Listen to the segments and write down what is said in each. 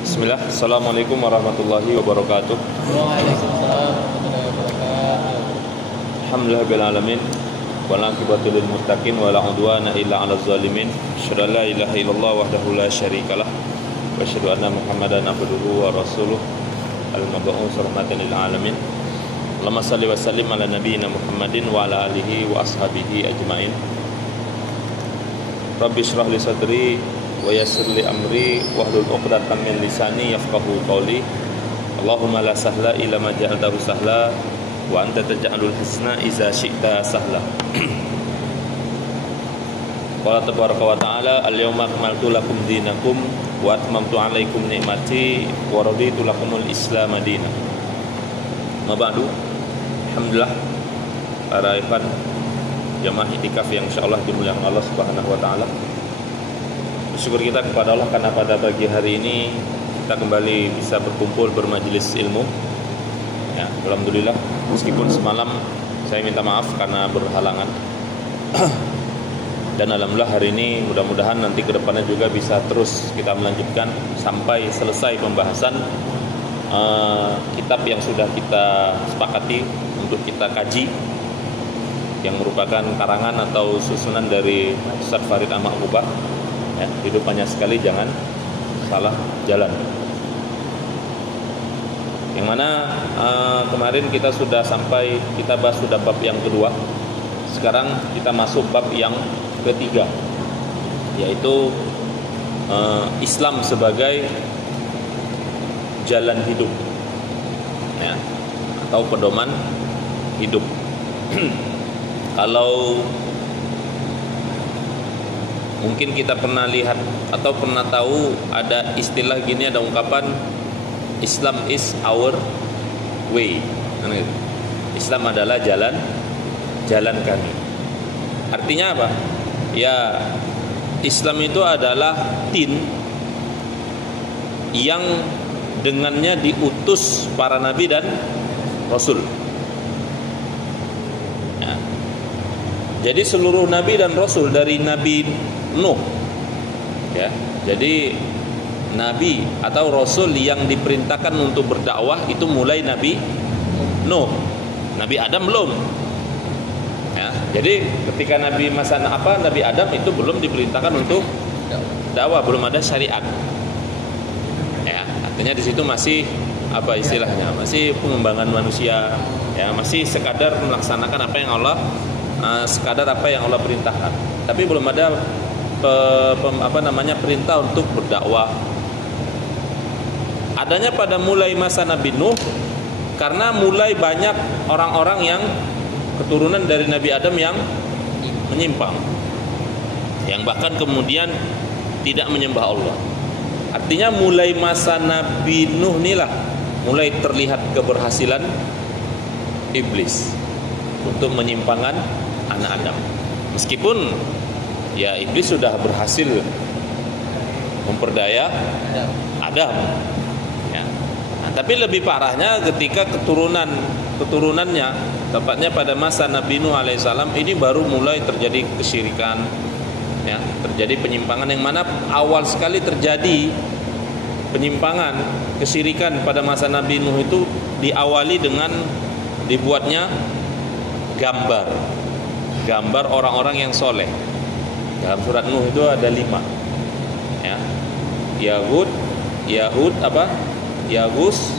Bismillah. Assalamualaikum warahmatullahi wabarakatuh. Waalaikumsalam warahmatullahi wabarakatuh. Alhamdulillah bil alamin. Wal aqibatu lil muttaqin wa la udwana illa 'alal zalimin. Asyhadu an la ilaha illallah wahdahu la syarikalah wa asyhadu anna Muhammadan abduhu wa rasuluh al-mab'uts rahmatan lil alamin. Allahumma shalli wa sallim ala nabiyyina Muhammadin wa ala alihi wa ashabihi ajmain. Rabbi shrah li sadri wa yassir li amri wahlul 'uqdatam min lisani yafqahu qawli. Allahumma la sahla illa ma ja'altahu sahla wa anta taj'alul husna idza syi'ta sahla. Qala tabaraka wa ta'ala al-yawma akmaltu lakum dinakum wa atmamtu 'alaikum ni'mati wa raditu lakumul Islam dinan. Ma ba'du. Alhamdulillah para ikhwan jamaah iktikaf yang insyaallah dimuliakan Allah Subhanahu wa taala. Bersyukur kita kepada Allah karena pada pagi hari ini kita kembali bisa berkumpul bermajelis ilmu. Ya, alhamdulillah meskipun semalam saya minta maaf karena berhalangan. Dan alhamdulillah hari ini mudah-mudahan nanti ke depannya juga bisa terus kita melanjutkan sampai selesai pembahasan kitab yang sudah kita sepakati untuk kita kaji, yang merupakan karangan atau susunan dari Ustaz Farid Ahmad Mubah. Ya, hidup banyak sekali, jangan salah jalan. Yang mana kemarin kita sudah sampai, kita bahas sudah bab yang kedua. Sekarang kita masuk bab yang ketiga, yaitu Islam sebagai jalan hidup, ya, atau pedoman hidup. Kalau mungkin kita pernah lihat atau pernah tahu ada istilah gini, ada ungkapan Islam is our way. Islam adalah jalan kami. Artinya apa? Ya, Islam itu adalah din yang dengannya diutus para nabi dan rasul. Ya. Jadi seluruh nabi dan rasul dari Nabi Nuh, ya, jadi nabi atau rasul yang diperintahkan untuk berdakwah itu mulai Nabi Nuh. Nabi Adam belum. Ya, jadi ketika Nabi Adam itu belum diperintahkan untuk dakwah, belum ada syariat. Ya, artinya di situ masih apa istilahnya? Masih pengembangan manusia, ya, masih sekadar melaksanakan apa yang Allah perintahkan. Tapi belum ada perintah untuk berdakwah. Adanya pada mulai masa Nabi Nuh, karena mulai banyak orang-orang yang keturunan dari Nabi Adam yang menyimpang, yang bahkan kemudian tidak menyembah Allah. Artinya mulai masa Nabi Nuh inilah mulai terlihat keberhasilan iblis untuk menyimpangkan anak Adam. Meskipun ya iblis sudah berhasil memperdaya Adam, ya. Nah, tapi lebih parahnya ketika keturunannya, tepatnya pada masa Nabi Nuh alaihissalam, ini baru mulai terjadi kesyirikan, ya, terjadi penyimpangan, yang mana awal sekali terjadi penyimpangan kesyirikan pada masa Nabi Nuh itu diawali dengan dibuatnya gambar orang-orang yang soleh. Dalam surat Nuh itu ada 5, ya, Yahud, Yagus,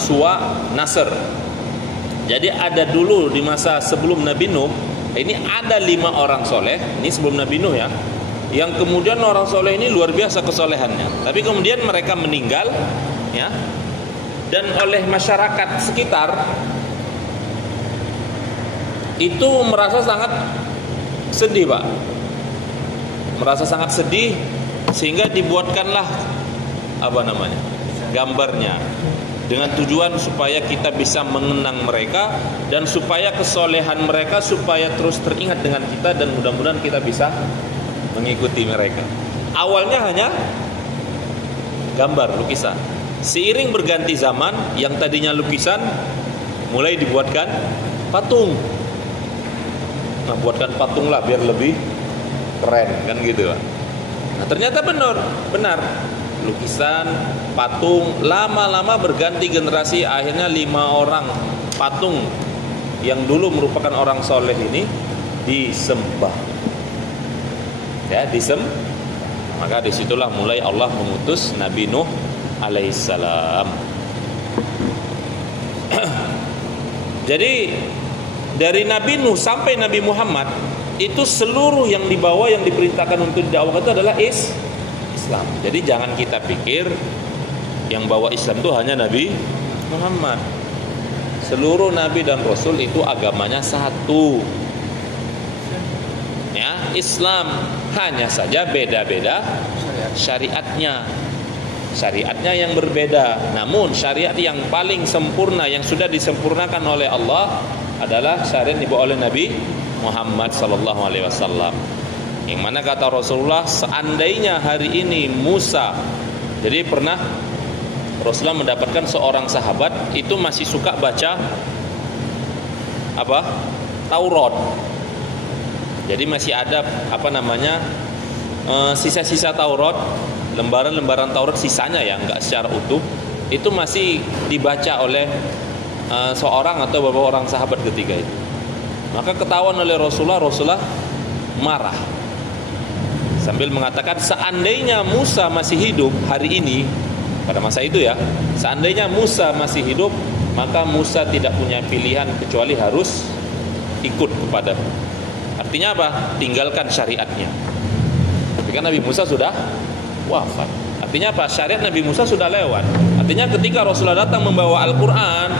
Suwa, Nasr. Jadi ada dulu di masa sebelum Nabi Nuh, ini ada 5 orang soleh. Ini sebelum Nabi Nuh, ya, yang kemudian orang soleh ini luar biasa kesolehannya. Tapi kemudian mereka meninggal, ya, dan oleh masyarakat sekitar itu merasa sangat sedih, Pak. Merasa sangat sedih sehingga dibuatkanlah gambarnya, dengan tujuan supaya kita bisa mengenang mereka dan supaya kesolehan mereka supaya terus teringat dengan kita, dan mudah-mudahan kita bisa mengikuti mereka. Awalnya hanya gambar, lukisan. Seiring berganti zaman, yang tadinya lukisan mulai dibuatkan patung. Nah, buatkan patung lah biar lebih keren kan gitu. Nah ternyata benar lukisan, patung, lama-lama berganti generasi, akhirnya 5 orang patung yang dulu merupakan orang soleh ini disembah. Ya, maka disitulah mulai Allah mengutus Nabi Nuh alaihissalam. Jadi dari Nabi Nuh sampai Nabi Muhammad itu seluruh yang dibawa, yang diperintahkan untuk dakwah itu adalah Islam. Jadi jangan kita pikir yang bawa Islam itu hanya Nabi Muhammad. Seluruh Nabi dan Rasul itu agamanya satu. Ya, Islam, hanya saja beda-beda syariatnya. Syariatnya yang berbeda. Namun syariat yang paling sempurna, yang sudah disempurnakan oleh Allah adalah syariat yang dibawa oleh Nabi Muhammad sallallahu alaihi wasallam. Yang mana kata Rasulullah, seandainya hari ini Musa, jadi pernah Rasulullah mendapatkan seorang sahabat itu masih suka baca Taurat. Jadi masih ada sisa-sisa Taurat, lembaran-lembaran Taurat sisanya ya, enggak secara utuh, itu masih dibaca oleh seorang atau beberapa orang sahabat ketika itu. Maka ketahuan oleh Rasulullah marah sambil mengatakan, seandainya Musa masih hidup hari ini, pada masa itu ya, seandainya Musa masih hidup, maka Musa tidak punya pilihan kecuali harus ikut kepada. Artinya apa? Tinggalkan syariatnya. Tapi kan Nabi Musa sudah wafat. Artinya apa? Syariat Nabi Musa sudah lewat. Artinya ketika Rasulullah datang membawa Al-Quran,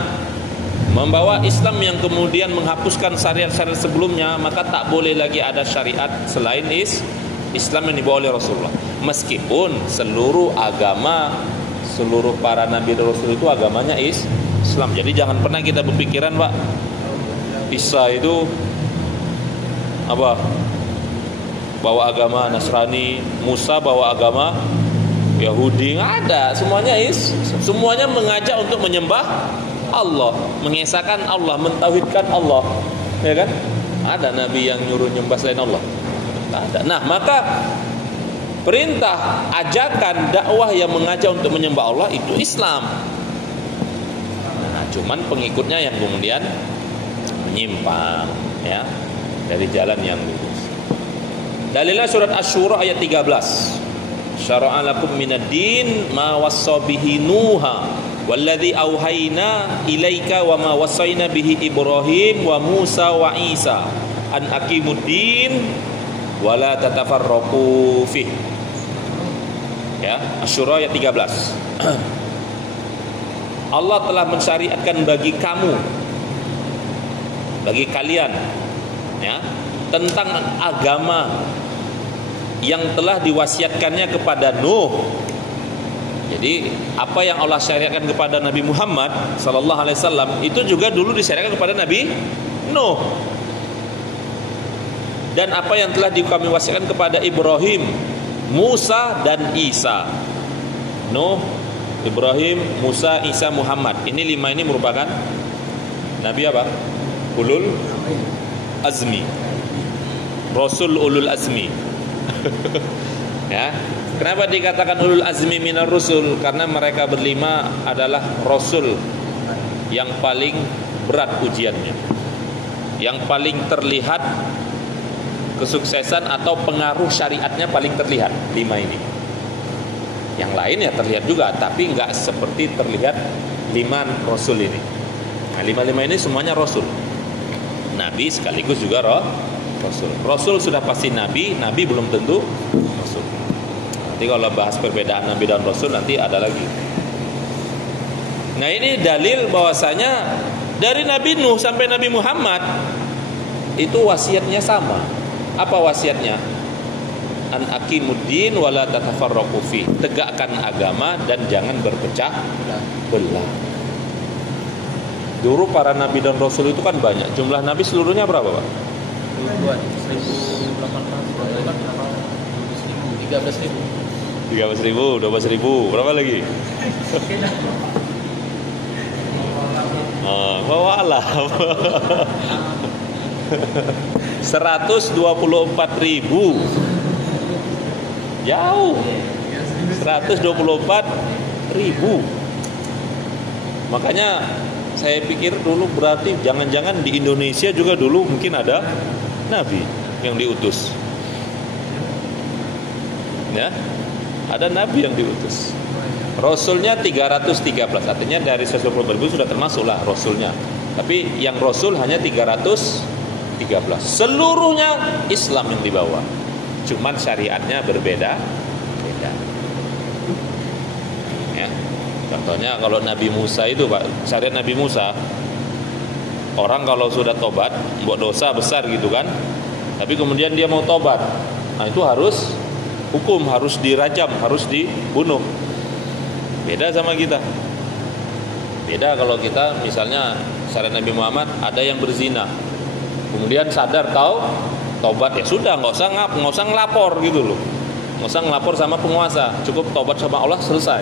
membawa Islam yang kemudian menghapuskan syariat-syariat sebelumnya, maka tak boleh lagi ada syariat selain Islam yang dibawa oleh Rasulullah. Meskipun seluruh agama, seluruh para Nabi dan Rasul itu agamanya Islam. Jadi jangan pernah kita berpikiran, Pak, Isa itu bawa agama Nasrani, Musa bawa agama Yahudi. Nggak ada, semuanya mengajak untuk menyembah Allah, mengesahkan Allah, mentauhidkan Allah, ya kan? Ada nabi yang nyuruh nyembah selain Allah? Nggak ada. Nah, maka perintah, ajakan, dakwah yang mengajak untuk menyembah Allah itu Islam. Nah, cuman pengikutnya yang kemudian menyimpang, ya, dari jalan yang lurus. Dalilnya surat Asy-Syura ayat 13. Syara'a lakum minad din ma wassa bihi Nuha walladzi auhayna ilaika wa ma wassayna bihi Ibrahim wa Musa wa Isa an aqimuddin wa la tatafarraqu fih. Ya, Asy-Syura ayat 13. Allah telah mensyariatkan bagi kamu, bagi kalian, ya, tentang agama yang telah diwasiatkannya kepada Nuh. Jadi apa yang Allah syariatkan kepada Nabi Muhammad sallallahu alaihi wasallam itu juga dulu disyariatkan kepada Nabi Nuh. Dan apa yang telah kami wasiatkan kepada Ibrahim, Musa dan Isa. Nuh, Ibrahim, Musa, Isa, Muhammad. Ini 5 ini merupakan Nabi apa? Ulul Azmi. Rasul Ulul Azmi. Ya. Kenapa dikatakan Ulul Azmi minar Rusul? Karena mereka berlima adalah Rasul yang paling berat ujiannya, yang paling terlihat kesuksesan atau pengaruh syariatnya paling terlihat. 5 ini. Yang lain ya terlihat juga, tapi enggak seperti terlihat 5 Rasul ini. Nah, 5 ini semuanya Rasul, Nabi sekaligus juga Rasul. Rasul sudah pasti Nabi, Nabi belum tentu Rasul. Nanti kalau bahas perbedaan Nabi dan Rasul nanti ada lagi. Nah, ini dalil bahwasanya dari Nabi Nuh sampai Nabi Muhammad itu wasiatnya sama. Apa wasiatnya? An aqimuddin wa la tatafarraqu fi. Tegakkan agama dan jangan berpecah belah. Dulu para Nabi dan Rasul itu kan banyak. Jumlah Nabi seluruhnya berapa, Pak? 13.000, 12.000, berapa lagi? Bawalah 124.000 Jauh. 124.000. Makanya saya pikir dulu berarti jangan-jangan di Indonesia juga dulu mungkin ada nabi yang diutus. Ya, ada nabi yang diutus. Rasulnya 313, artinya dari 120.000 sudah termasuklah rasulnya. Tapi yang rasul hanya 313. Seluruhnya Islam yang dibawa. Cuman syariatnya berbeda. Ya. Contohnya kalau Nabi Musa itu, Pak, syariat Nabi Musa, orang kalau sudah tobat, buat dosa besar gitu kan, tapi kemudian dia mau tobat, nah itu harus hukum, harus dirajam, harus dibunuh. Beda sama kita. Beda kalau kita misalnya syariat Nabi Muhammad ada yang berzina, kemudian sadar tahu, tobat, ya sudah, nggak usah ngelapor gitu loh, nggak usah ngelapor sama penguasa, cukup tobat sama Allah, selesai,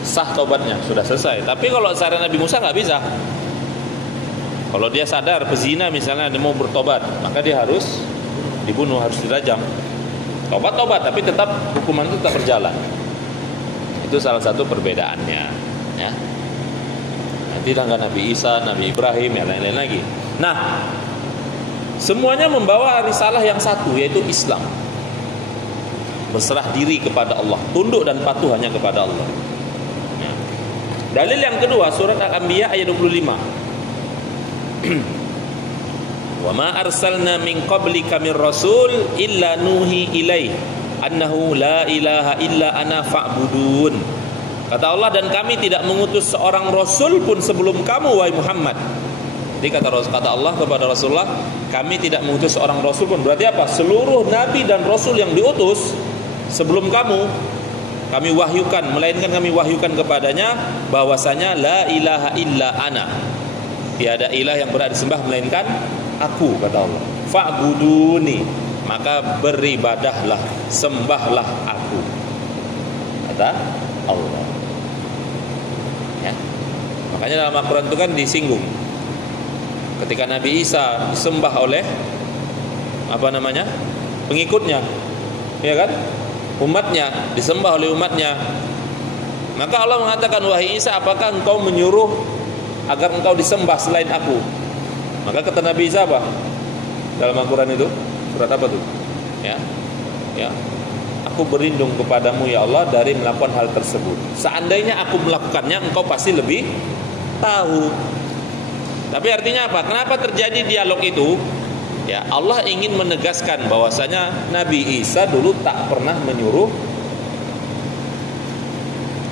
sah tobatnya, sudah selesai. Tapi kalau syariat Nabi Musa nggak bisa. Kalau dia sadar pezina misalnya, dia mau bertobat, maka dia harus dibunuh, harus dirajam. Tobat, tapi tetap hukuman itu tetap berjalan. Itu salah satu perbedaannya, ya. Nanti tangga Nabi Isa, Nabi Ibrahim, yang lain-lain lagi. Nah, semuanya membawa risalah yang satu, yaitu Islam. Berserah diri kepada Allah, tunduk dan patuh hanya kepada Allah. Ya. Dalil yang kedua, surat Al-Anbiya ayat 25. Wa ma arsalna min qablika mir rasul illa nuhi ilaihi annahu la ilaha illa ana fa'budun. Kata Allah, dan kami tidak mengutus seorang rasul pun sebelum kamu, wahai Muhammad. Jadi kata Allah kepada Rasulullah, kami tidak mengutus seorang rasul pun. Berarti apa? Seluruh nabi dan rasul yang diutus sebelum kamu, kami wahyukan, melainkan kami wahyukan kepadanya bahwasanya la ilaha illa ana. Tiada ilah yang berhak disembah melainkan aku, kata Allah. Fa'buduni, maka beribadahlah, sembahlah aku, kata Allah. Ya. Makanya dalam Al-Quran itu kan disinggung ketika Nabi Isa disembah oleh pengikutnya, ya kan, umatnya, disembah oleh umatnya. Maka Allah mengatakan, wahai Isa, apakah engkau menyuruh agar engkau disembah selain aku? Maka kata Nabi Isa apa? Dalam Al-Quran itu surat apa tuh? Ya, aku berlindung kepadamu ya Allah dari melakukan hal tersebut. Seandainya aku melakukannya, engkau pasti lebih tahu. Tapi artinya apa? Kenapa terjadi dialog itu? Ya, Allah ingin menegaskan bahwasanya Nabi Isa dulu tak pernah menyuruh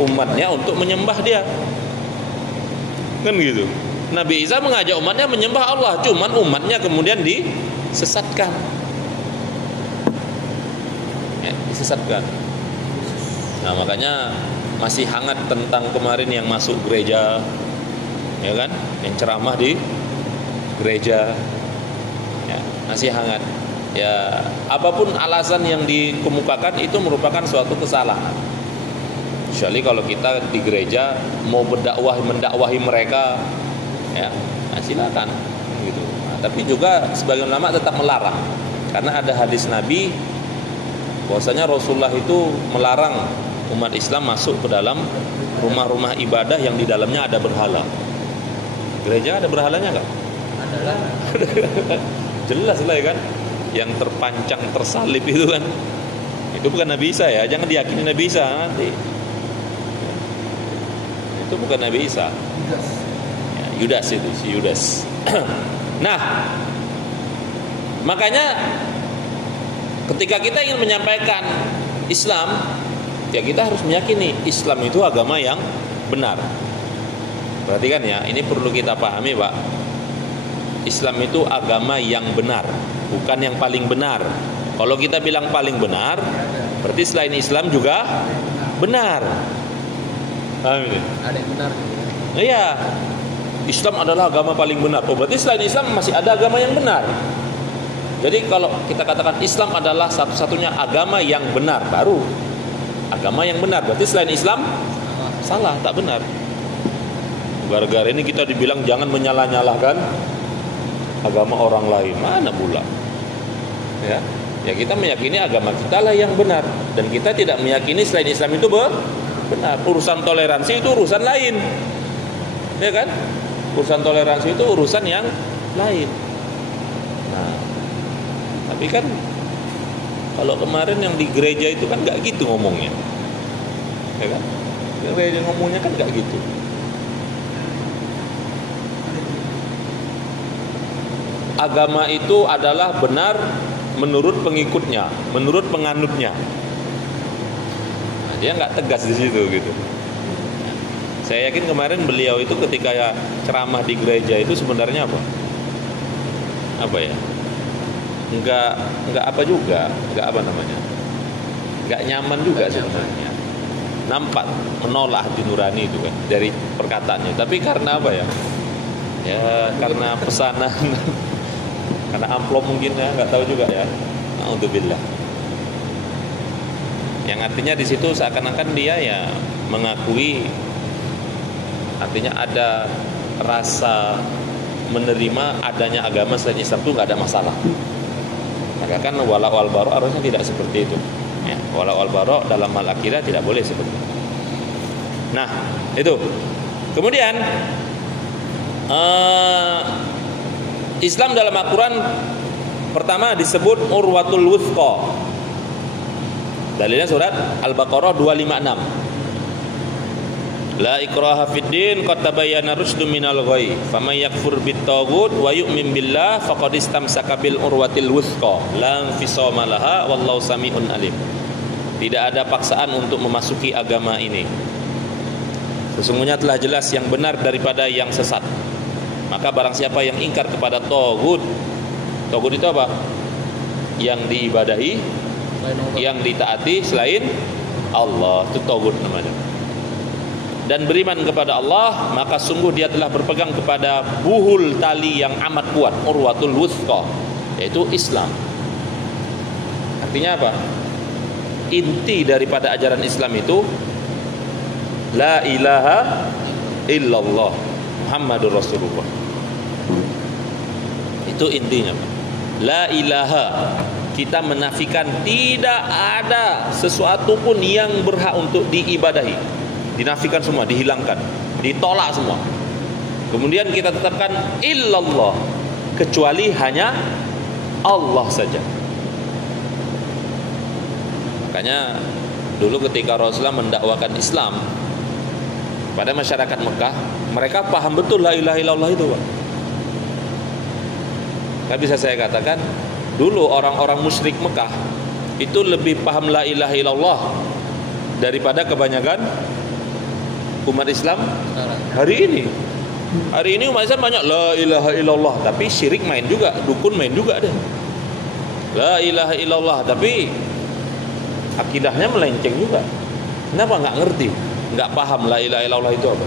umatnya untuk menyembah dia. Kan gitu. Nabi Isa mengajak umatnya menyembah Allah, cuman umatnya kemudian disesatkan. Ya, disesatkan. Nah, makanya masih hangat tentang kemarin yang masuk gereja, ya kan? Yang ceramah di gereja. Ya, masih hangat. Ya, apapun alasan yang dikemukakan itu merupakan suatu kesalahan. Kecuali kalau kita di gereja mau mendakwahi mereka, ya, nah silakan gitu. Nah, tapi juga sebagian ulama tetap melarang, karena ada hadis Nabi bahwasanya Rasulullah itu melarang umat Islam masuk ke dalam rumah-rumah ibadah yang di dalamnya ada berhala. Gereja ada berhalanya nggak? Ada lah. Jelas lah, ya kan, yang terpancang tersalib itu kan, itu bukan Nabi Isa, ya, jangan diyakini Nabi Isa nanti. Itu bukan Nabi Isa. Ya, Yudas itu, si Yudas. Nah, makanya ketika kita ingin menyampaikan Islam, ya kita harus meyakini Islam itu agama yang benar. Perhatikan ya, ini perlu kita pahami, Pak. Islam itu agama yang benar, bukan yang paling benar. Kalau kita bilang paling benar, berarti selain Islam juga benar. Amin. Ada yang benar. Iya. Islam adalah agama paling benar. Oh, berarti selain Islam masih ada agama yang benar. Jadi kalau kita katakan Islam adalah satu-satunya agama yang benar, baru agama yang benar. Berarti selain Islam salah, tak benar. Gara-gara ini kita dibilang jangan menyalah-nyalahkan agama orang lain. Mana pula? Ya. Ya kita meyakini agama kita lah yang benar, dan kita tidak meyakini selain Islam itu benar. Urusan toleransi itu urusan lain, ya kan? Urusan toleransi itu urusan yang lain. Nah, tapi kan kalau kemarin yang di gereja itu kan nggak gitu ngomongnya, ya kan? Gereja ngomongnya kan nggak gitu. Agama itu adalah benar menurut pengikutnya, menurut penganutnya. Nah, dia nggak tegas di situ gitu. Saya yakin kemarin beliau itu ketika ceramah di gereja itu sebenarnya apa ya? Enggak apa juga, enggak apa namanya? Enggak nyaman juga sebenarnya. Nampak menolak hati nurani itu kan dari perkataannya. Tapi karena apa ya? Ya karena pesanan, karena amplop mungkin ya, nggak tahu juga ya. Alhamdulillah. Yang artinya di situ seakan-akan dia ya mengakui, artinya ada rasa menerima adanya agama selain Islam itu nggak ada masalah. Maka kan wala wal bara harusnya tidak seperti itu. Ya, wala wal bara dalam hal akidah tidak boleh seperti itu. Nah, itu. Kemudian Islam dalam Al-Quran pertama disebut urwatul wuthqa. Dalilnya surat Al-Baqarah 256. La ikraha fid din qad tabayyana rusydu minal ghayy faman yakfur bit taghut wa yu'min billah faqad istamsaka bil urwatil wuthqa la infisama laha wallahu samiun alim. Tidak ada paksaan untuk memasuki agama ini. Sesungguhnya telah jelas yang benar daripada yang sesat. Maka barang siapa yang ingkar kepada taghut, taghut itu apa? Yang diibadahi, yang ditaati selain Allah, itu taghut namanya. Dan beriman kepada Allah, maka sungguh dia telah berpegang kepada buhul tali yang amat kuat, urwatul wuthqa, yaitu Islam. Artinya apa? Inti daripada ajaran Islam itu la ilaha illallah Muhammadur Rasulullah. Itu intinya. La ilaha, kita menafikan tidak ada sesuatu pun yang berhak untuk diibadahi. Dinafikan semua, dihilangkan, ditolak semua. Kemudian kita tetapkan illallah, kecuali hanya Allah saja. Makanya dulu ketika Rasulullah mendakwakan Islam pada masyarakat Mekah, mereka paham betul la ilaha illallah itu, Pak. Nggak bisa saya katakan dulu orang-orang musyrik Mekah itu lebih paham la ilaha illallah daripada kebanyakan umat Islam hari ini. Hari ini umat Islam banyak la ilaha illallah, tapi syirik main juga, dukun main juga ada. La ilaha illallah, tapi akidahnya melenceng juga. Kenapa? Nggak ngerti, nggak paham la ilaha illallah itu apa.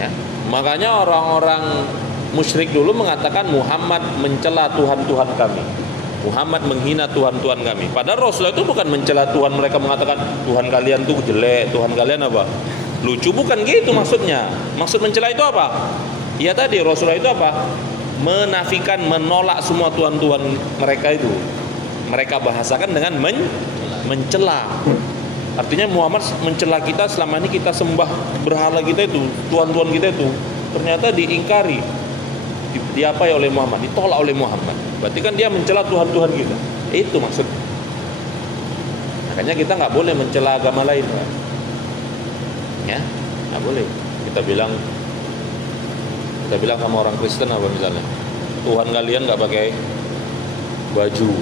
Ya, makanya orang-orang musyrik dulu mengatakan Muhammad mencela Tuhan-Tuhan kami, Muhammad menghina Tuhan-Tuhan kami. Padahal Rasulullah itu bukan mencela Tuhan, mereka mengatakan Tuhan kalian tuh jelek, Tuhan kalian apa? Lucu, bukan gitu maksudnya. Maksud mencela itu apa? Ya tadi Rasulullah itu apa? Menafikan, menolak semua Tuhan-Tuhan mereka itu. Mereka bahasakan dengan mencela. Artinya Muhammad mencela kita, selama ini kita sembah berhala kita itu, Tuhan-Tuhan kita itu, ternyata diingkari, diapai oleh Muhammad, ditolak oleh Muhammad. Berarti kan dia mencela Tuhan-Tuhan kita. Itu maksud. Makanya kita nggak boleh mencela agama lain, Pak. Ya, nggak boleh. Kita bilang sama orang Kristen apa misalnya, Tuhan kalian nggak pakai baju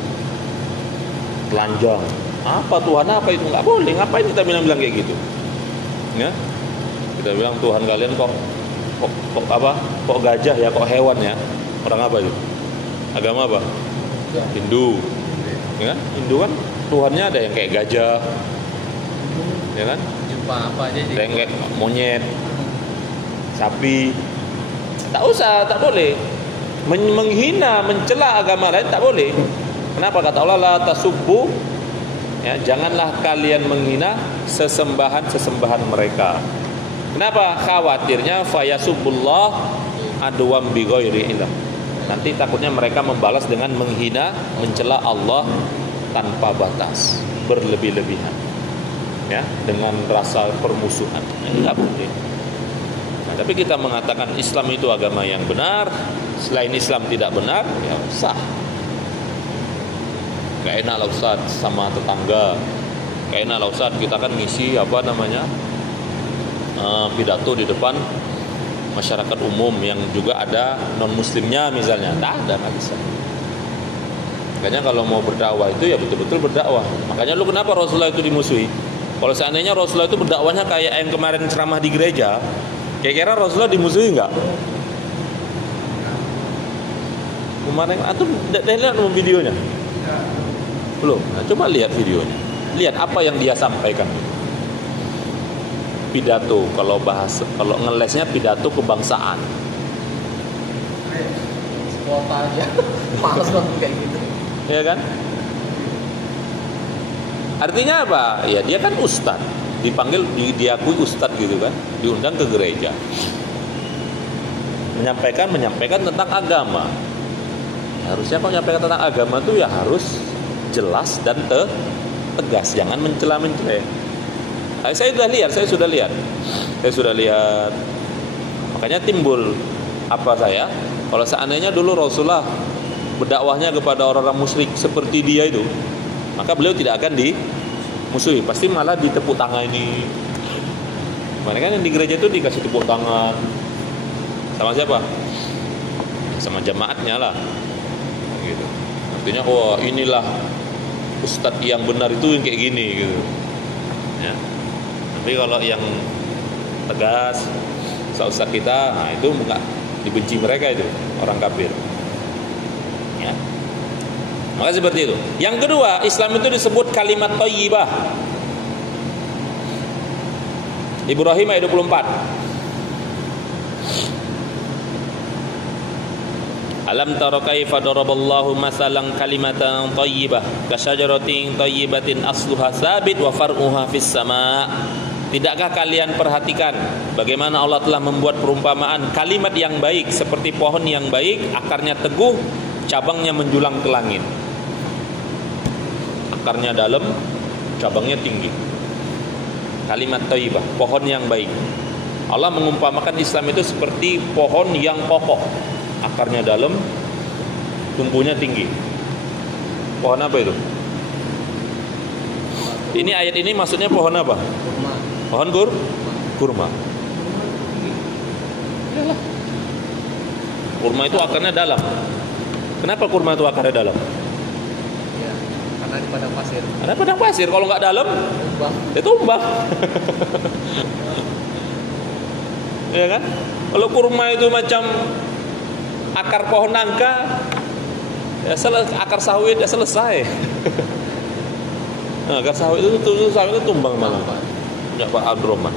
telanjang. Apa Tuhan apa itu? Nggak boleh. Ngapain kita bilang kayak gitu? Ya, kita bilang Tuhan kalian kok gajah ya, kok hewan ya? Orang apa itu? Agama apa? Hindu. Ya, Hindu kan Tuhannya ada yang kayak gajah, ya kan? Jumpa apa aja Ada yang kayak monyet, sapi. Tak usah, tak boleh. Menghina, mencela agama lain tak boleh. Kenapa? Kata Allah, la tasubbu, ya, janganlah kalian menghina sesembahan mereka. Kenapa? Khawatirnya fayasubbullah adwam bi ghairi ilm. Nanti takutnya mereka membalas dengan menghina, mencela Allah tanpa batas, berlebih-lebihan, ya, dengan rasa permusuhan. Enggak boleh. Nah, tapi kita mengatakan Islam itu agama yang benar, selain Islam tidak benar, ya sah. Gak enak lah Ustaz sama tetangga, gak enak lah Ustaz kita kan ngisi pidato di depan masyarakat umum yang juga ada non muslimnya misalnya, nggak bisa. Makanya kalau mau berdakwah itu ya betul-betul berdakwah. Makanya lu kenapa Rasulullah itu dimusuhi? Kalau seandainya Rasulullah itu berdakwahnya kayak yang kemarin ceramah di gereja, kira-kira Rasulullah dimusuhi nggak? Kemarin atau lihat videonya? Belum. Nah, coba lihat videonya. Lihat apa yang dia sampaikan. Pidato, kalau ngelesnya pidato kebangsaan. Kuota aja. Males banget kayak gitu. Ya kan? Artinya apa? Ya dia kan ustadz, dipanggil, diakui ustadz gitu kan, diundang ke gereja, menyampaikan tentang agama. Harusnya kalau menyampaikan tentang agama itu ya harus jelas dan tegas, jangan mencela-mencela. Saya sudah lihat. Makanya timbul kalau seandainya dulu Rasulullah berdakwahnya kepada orang-orang musyrik seperti dia itu, maka beliau tidak akan dimusuhi, pasti malah ditepuk tangan ini. Mereka kan yang di gereja itu dikasih tepuk tangan. Sama siapa? Sama jamaatnya lah. Gitu. Artinya wah inilah ustadz yang benar itu yang kayak gini gitu. Ya. Tapi kalau yang tegas, ustaz kita, nah itu enggak dibenci mereka itu orang kafir. Ya. Maka seperti itu. Yang kedua, Islam itu disebut kalimat thayyibah. Ibrahim ayat 24. Alam tara kaifa daraballahu masalan kalimatan thayyibah kasyajaratin thayyibatin asluha sabit wa far'uha fis sama'. Tidakkah kalian perhatikan bagaimana Allah telah membuat perumpamaan kalimat yang baik seperti pohon yang baik, akarnya teguh, cabangnya menjulang ke langit. Akarnya dalam, cabangnya tinggi. Kalimat thayyibah, pohon yang baik. Allah mengumpamakan Islam itu seperti pohon yang kokoh, akarnya dalam, tumbuhnya tinggi. Pohon apa itu? Ini ayat ini maksudnya pohon apa? Kurma. Pohon kurma. Kurma itu akarnya dalam. Kenapa kurma itu akarnya dalam? Ya, karena di padang pasir. Karena padang pasir, kalau nggak dalam, Tumbang. dia tumbang. Ya kan? Kalau kurma itu macam akar pohon nangka, ya akar sawit ya selesai. Nah, akar sawit itu tumbang malah. Ya Pak Abdurrahman.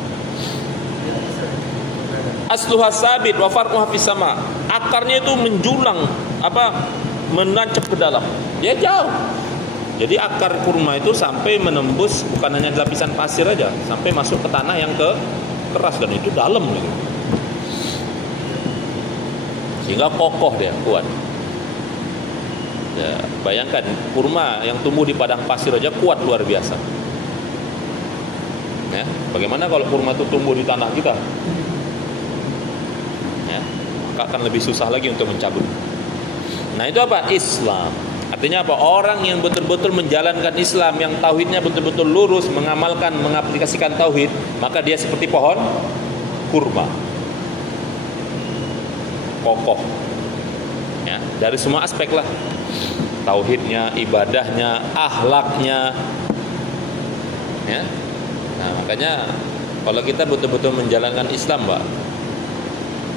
Asluha sabit wa far'uha fis sama. Akarnya itu menjulang, menancap ke dalam. Dia jauh. Jadi akar kurma itu sampai menembus bukan hanya lapisan pasir aja, sampai masuk ke tanah yang keras dan itu dalam gitu. Sehingga kokoh dia, kuat. Ya, bayangkan kurma yang tumbuh di padang pasir aja kuat luar biasa. Ya, bagaimana kalau kurma itu tumbuh di tanah kita? Ya, maka akan lebih susah lagi untuk mencabut. Nah, itu apa? Islam. Artinya apa? Orang yang betul-betul menjalankan Islam, yang tauhidnya betul-betul lurus, mengamalkan, mengaplikasikan tauhid, maka dia seperti pohon kurma. Kokoh. Ya, dari semua aspek lah. Tauhidnya, ibadahnya, akhlaknya. Ya. Nah, makanya kalau kita betul-betul menjalankan Islam, Pak,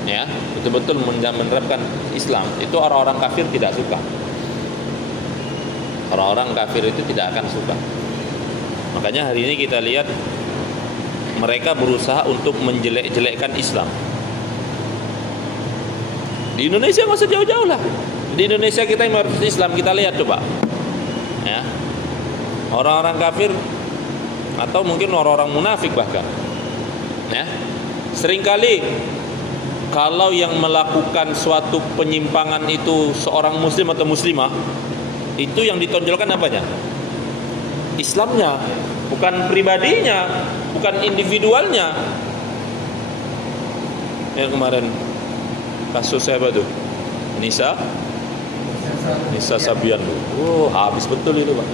ya, betul-betul menerapkan Islam, itu orang-orang kafir tidak suka. Orang-orang kafir itu tidak akan suka. Makanya hari ini kita lihat mereka berusaha untuk menjelek-jelekkan Islam. Di Indonesia nggak usah jauh-jauh lah. Di Indonesia kita yang mayoritas Islam, kita lihat coba, ya, orang-orang kafir atau mungkin orang-orang munafik bahkan, ya, seringkali kalau yang melakukan suatu penyimpangan itu seorang muslim atau muslimah, itu yang ditonjolkan apanya? Islamnya, bukan pribadinya, bukan individualnya. Yang kemarin kasus apa tuh? Nisa Sabian. Oh, habis betul itu, Pak.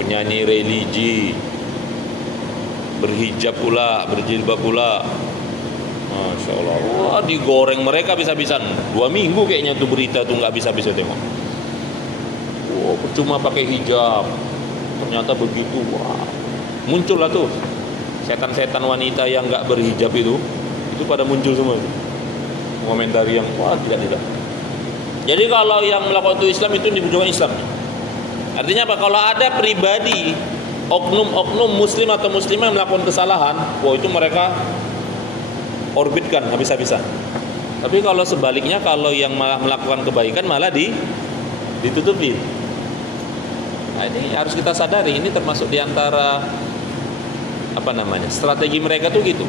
Penyanyi religi, berhijab pula, berjilbab pula. Masya Allah. Wah, digoreng mereka bisa-bisan. 2 minggu kayaknya tuh berita tuh nggak bisa-bisa tengok. Wah, percuma pakai hijab. Ternyata begitu. Wah, muncullah tuh setan-setan wanita yang nggak berhijab itu pada muncul semua. Komentari yang wah tidak. Jadi kalau yang melakukan itu Islam itu dibutuhkan Islam. Artinya apa? Kalau ada pribadi oknum muslim atau muslimah yang melakukan kesalahan, wah itu mereka orbitkan habis-habisan. Tapi kalau sebaliknya, kalau yang malah melakukan kebaikan malah ditutupi. Nah, ini harus kita sadari, ini termasuk diantara strategi mereka tuh gitu.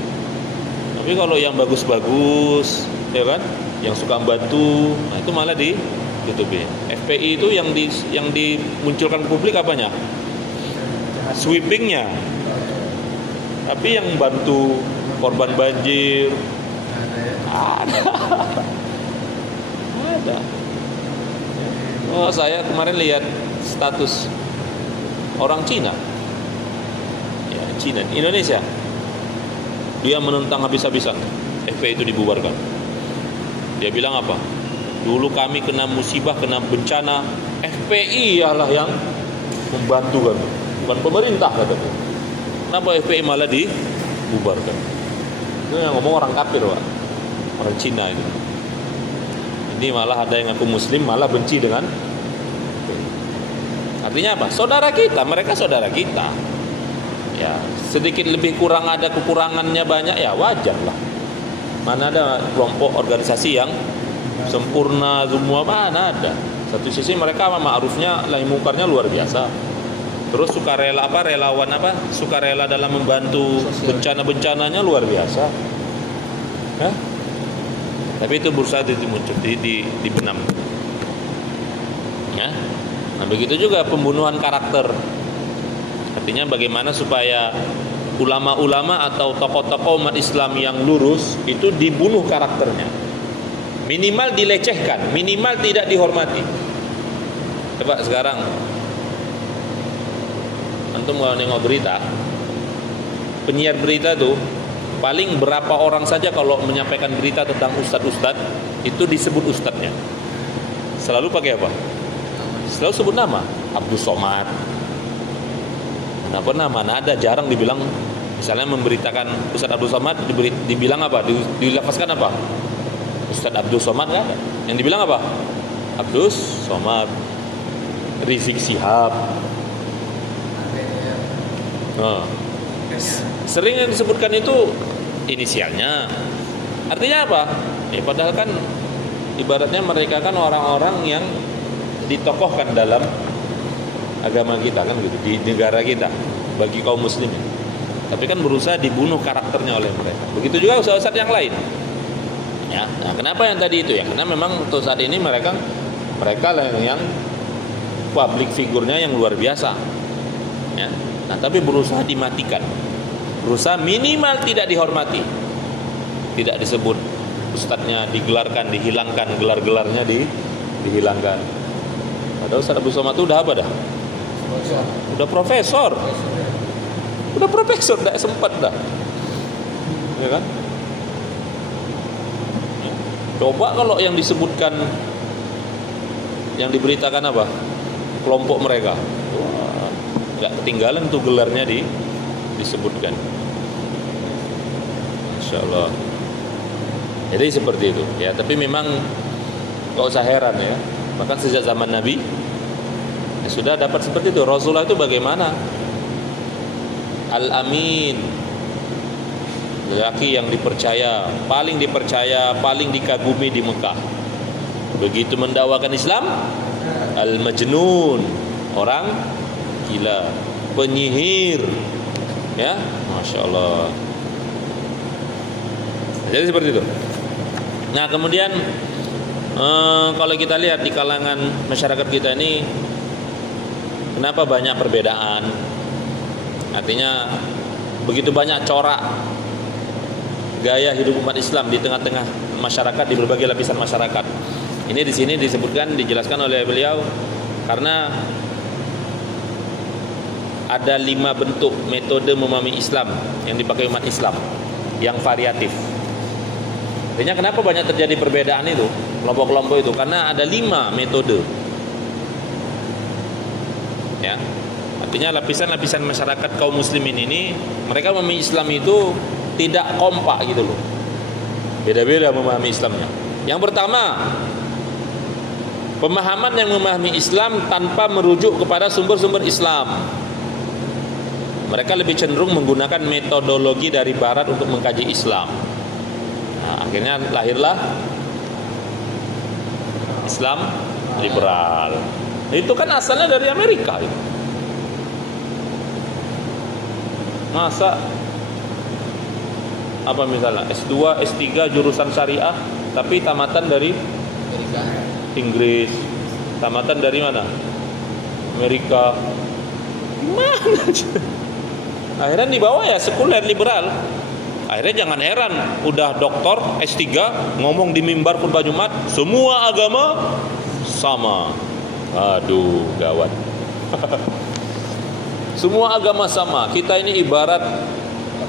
Tapi kalau yang bagus-bagus, ya kan, yang suka membantu, nah itu malah ditutupi. FPI itu yang dimunculkan ke publik apanya? Sweepingnya. Tapi yang bantu korban banjir ada. Oh, saya kemarin lihat status orang Cina, Cina, Indonesia, dia menentang habis-habisan FPI itu dibubarkan. Dia bilang apa? Dulu kami kena musibah, kena bencana, FPI lah yang membantu kami, bukan pemerintah, kataku. Kenapa FPI malah dibubarkan? Itu yang ngomong orang kafir, Pak. Orang Cina itu. Ini malah ada yang ngaku muslim malah benci dengan FPI. Artinya apa? Saudara kita, mereka saudara kita. Ya, sedikit lebih kurang ada kekurangannya banyak, ya wajar lah. Mana ada kelompok organisasi yang sempurna semua, mana ada. Satu sisi mereka ma'rufnya nahi mungkarnya luar biasa. Terus sukarela sukarela dalam membantu bencana-bencananya luar biasa. Hah? Tapi itu berusaha dibenam. Ya. Nah, begitu juga pembunuhan karakter. Artinya bagaimana supaya ulama-ulama atau tokoh-tokoh umat Islam yang lurus itu dibunuh karakternya. Minimal dilecehkan, minimal tidak dihormati. Coba sekarang antum kalau nengok berita, penyiar berita tuh paling berapa orang saja kalau menyampaikan berita tentang ustadz itu disebut ustadznya. Selalu pakai apa? Selalu sebut nama. Abdul Somad. Mana ada, jarang dibilang, misalnya memberitakan Ustadz Abdul Somad dibilang apa? Dilafazkan apa? Ustadz Abdul Somad enggak ada. Yang dibilang apa? Abdul Somad, Rizik Sihab. Sering yang disebutkan itu inisialnya. Artinya apa? Padahal kan ibaratnya mereka kan orang-orang yang ditokohkan dalam agama kita kan gitu, di negara kita, bagi kaum muslimin. Tapi kan berusaha dibunuh karakternya oleh mereka. Begitu juga ustaz-ustaz yang lain. Ya, nah kenapa yang tadi itu ya? Karena memang untuk saat ini mereka yang public figurnya yang luar biasa. Ya. Nah, tapi berusaha dimatikan. Berusaha minimal tidak dihormati. Tidak disebut ustadznya, digelarkan, dihilangkan, gelar-gelarnya dihilangkan. Padahal Ustaz Abdul Somad itu udah apa dah? Udah profesor, tidak sempat dah, ya kan? Coba kalau yang disebutkan, yang diberitakan apa? Kelompok mereka, wah, nggak ketinggalan tuh gelarnya disebutkan. Insya Allah. Jadi seperti itu, ya. Tapi memang nggak usah heran ya. Maka sejak zaman Nabi sudah dapat seperti itu. Rasulullah itu bagaimana? Al-Amin, lelaki yang dipercaya, paling dikagumi di Mekah. Begitu mendakwakan Islam, Al-Majnun, orang gila, penyihir, ya, Masya Allah. Jadi seperti itu. Nah, kemudian kalau kita lihat di kalangan masyarakat kita ini, kenapa banyak perbedaan? Artinya begitu banyak corak gaya hidup umat Islam di tengah-tengah masyarakat, di berbagai lapisan masyarakat. Ini di sini disebutkan, dijelaskan oleh beliau karena ada 5 bentuk metode memahami Islam yang dipakai umat Islam yang variatif. Artinya kenapa banyak terjadi perbedaan itu, kelompok-kelompok itu? Karena ada 5 metode. Ya. Artinya lapisan-lapisan masyarakat kaum muslimin ini, mereka memahami Islam itu tidak kompak gitu loh. Beda-beda memahami Islamnya. Yang pertama, pemahaman yang memahami Islam tanpa merujuk kepada sumber-sumber Islam. Mereka lebih cenderung menggunakan metodologi dari barat untuk mengkaji Islam. Nah, akhirnya lahirlah Islam liberal. Itu kan asalnya dari Amerika itu. Masa apa misalnya S2, S3 jurusan syariah tapi tamatan dari Amerika. Inggris, tamatan dari mana? Amerika. Gimana? Akhirnya dibawa ya sekuler liberal. Akhirnya jangan heran, udah doktor S3 ngomong di mimbar khutbah Jumat, semua agama sama. Aduh, gawat. Semua agama sama. Kita ini ibarat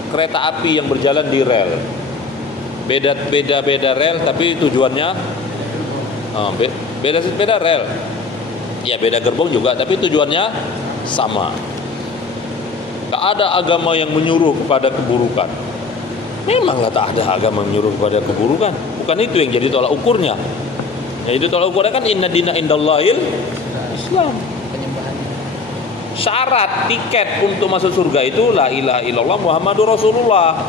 kereta api yang berjalan di rel. Beda rel tapi tujuannya beda rel. Ya beda gerbong juga tapi tujuannya sama. Tak ada agama yang menyuruh kepada keburukan. Memanglah tak ada agama yang menyuruh kepada keburukan. Bukan itu yang jadi tolak ukurnya. Yang jadi tolak ukurnya kan inna dina indallahil Islam. Penyembahannya. Syarat tiket untuk masuk surga itu la ilaha illallah Muhammadur Rasulullah.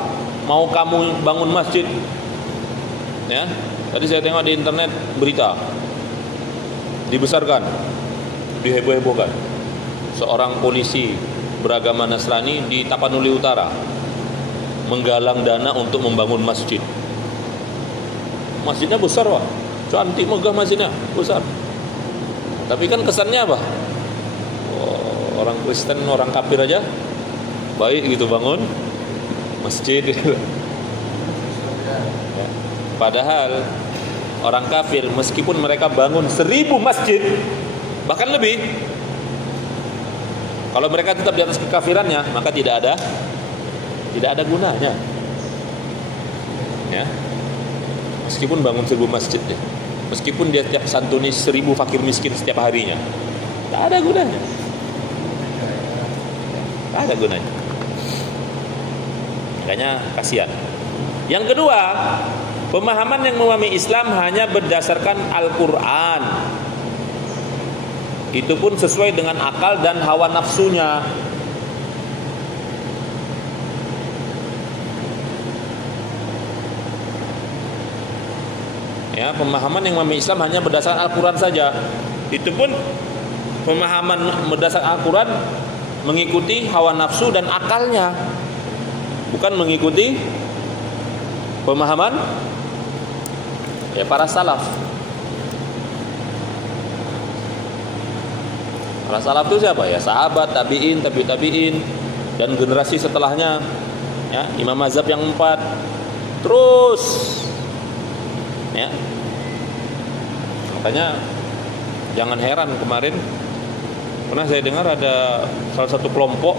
Mau kamu bangun masjid, ya. Tadi saya tengok di internet berita dibesarkan, diheboh-hebohkan. Seorang polisi beragama Nasrani di Tapanuli Utara menggalang dana untuk membangun masjid. Masjidnya besar, Pak. Cantik, megah masjidnya, besar. Tapi kan kesannya apa? Oh, orang Kristen, orang kafir aja baik gitu bangun masjid gitu. Ya. Padahal orang kafir meskipun mereka bangun 1000 masjid bahkan lebih, kalau mereka tetap di atas kekafirannya, maka tidak ada gunanya. Ya. Meskipun bangun 1000 masjid deh. Meskipun dia tiap santuni 1000 fakir miskin setiap harinya, tidak ada gunanya. Tidak ada gunanya. Makanya kasihan. Yang kedua, pemahaman yang memahami Islam hanya berdasarkan Al-Quran. Itu pun sesuai dengan akal dan hawa nafsunya. Ya, pemahaman yang memahami Islam hanya berdasarkan Al-Quran saja. Itu pun pemahaman berdasarkan Al-Quran mengikuti hawa nafsu dan akalnya, bukan mengikuti pemahaman ya para salaf. Para salaf itu siapa? Ya sahabat, tabi'in, tabi'in dan generasi setelahnya. Ya, imam mazhab yang 4. Terus ya. Makanya jangan heran kemarin pernah saya dengar ada salah satu kelompok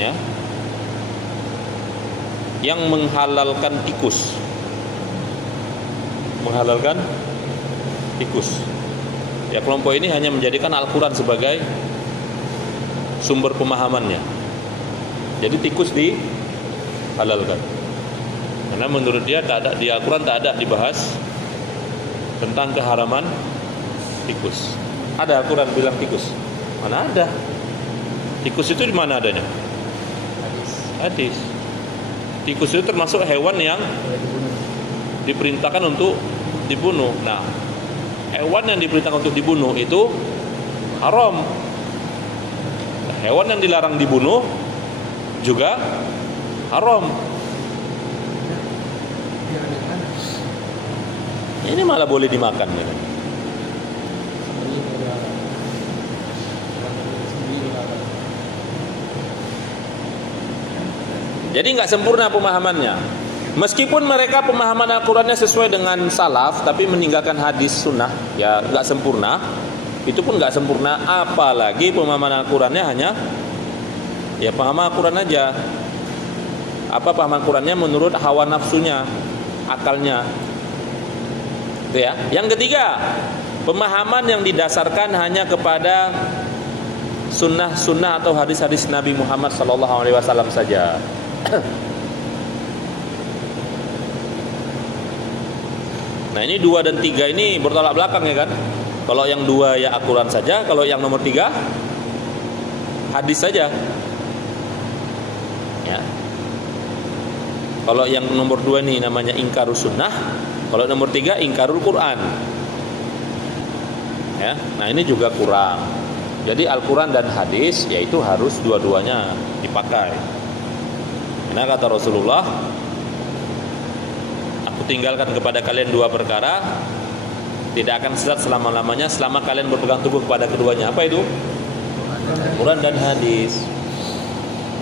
ya yang menghalalkan tikus. Menghalalkan tikus. Ya, kelompok ini hanya menjadikan Al-Quran sebagai sumber pemahamannya. Jadi tikus dihalalkan. Karena menurut dia tak ada di Al-Quran, tak ada dibahas tentang keharaman tikus. Ada Al-Quran bilang tikus? Mana ada? Tikus itu di mana adanya? Hadis. Tikus itu termasuk hewan yang diperintahkan untuk dibunuh. Nah, hewan yang diperintahkan untuk dibunuh itu haram. Hewan yang dilarang dibunuh juga haram. Ini malah boleh dimakan. Jadi nggak sempurna pemahamannya. Meskipun mereka pemahaman Al-Qurannya sesuai dengan salaf, tapi meninggalkan hadis sunnah, ya nggak sempurna. Itu pun nggak sempurna. Apalagi pemahaman Al-Qurannya hanya ya pemahaman Al-Quran aja. Apa pemahaman Al-Qurannya menurut hawa nafsunya, akalnya. Itu ya. Yang ketiga, pemahaman yang didasarkan hanya kepada sunnah-sunnah atau hadis-hadis Nabi Muhammad SAW saja. Nah ini 2 dan 3 ini bertolak belakang ya kan. Kalau yang 2 ya Al-Quran saja, kalau yang nomor 3 hadis saja ya. Kalau yang nomor 2 ini namanya ingkarus sunnah, kalau nomor 3 ingkarul Quran ya. Nah ini juga kurang. Jadi Al-Quran dan hadis yaitu harus dua-duanya dipakai. Karena kata Rasulullah, aku tinggalkan kepada kalian 2 perkara, tidak akan sesat selama-lamanya selama kalian berpegang teguh kepada keduanya. Apa itu? Quran dan hadis.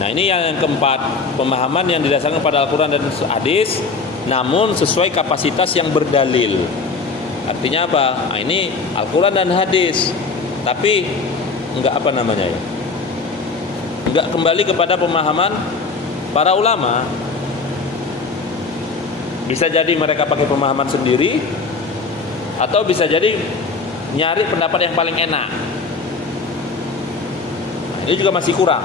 Nah ini yang keempat, pemahaman yang didasarkan pada Al-Quran dan hadis, namun sesuai kapasitas yang berdalil. Artinya apa? Nah, ini Al-Quran dan hadis, tapi enggak apa namanya ya? Enggak kembali kepada pemahaman para ulama. Bisa jadi mereka pakai pemahaman sendiri, atau bisa jadi nyari pendapat yang paling enak. Nah, ini juga masih kurang.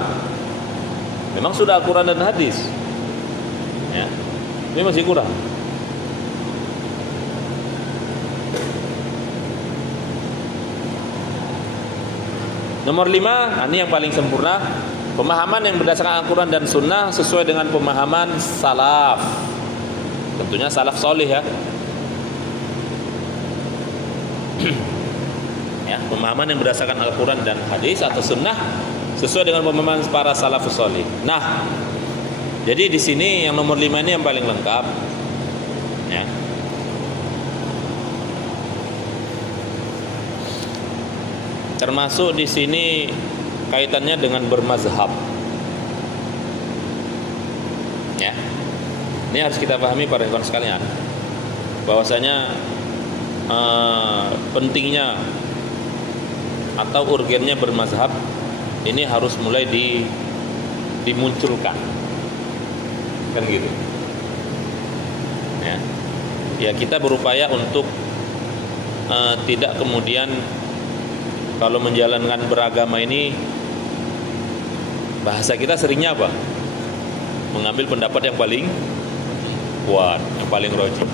Memang sudah Al-Quran dan hadis ya, ini masih kurang. Nomor 5, ini yang paling sempurna, pemahaman yang berdasarkan Al-Quran dan Sunnah sesuai dengan pemahaman salaf. Tentunya salaf soleh ya. Ya, pemahaman yang berdasarkan Al-Quran dan hadis atau Sunnah sesuai dengan pemahaman para salafus soleh. Nah, jadi di sini yang nomor 5 ini yang paling lengkap. Ya. Termasuk di sini kaitannya dengan bermazhab. Ya. Ini harus kita pahami para ikhwan sekalian, bahwasanya pentingnya atau urgennya bermazhab ini harus mulai dimunculkan, kan gitu. Ya kita berupaya untuk tidak kemudian kalau menjalankan beragama ini, bahasa kita seringnya apa? Mengambil pendapat yang paling kuat, yang paling rajih.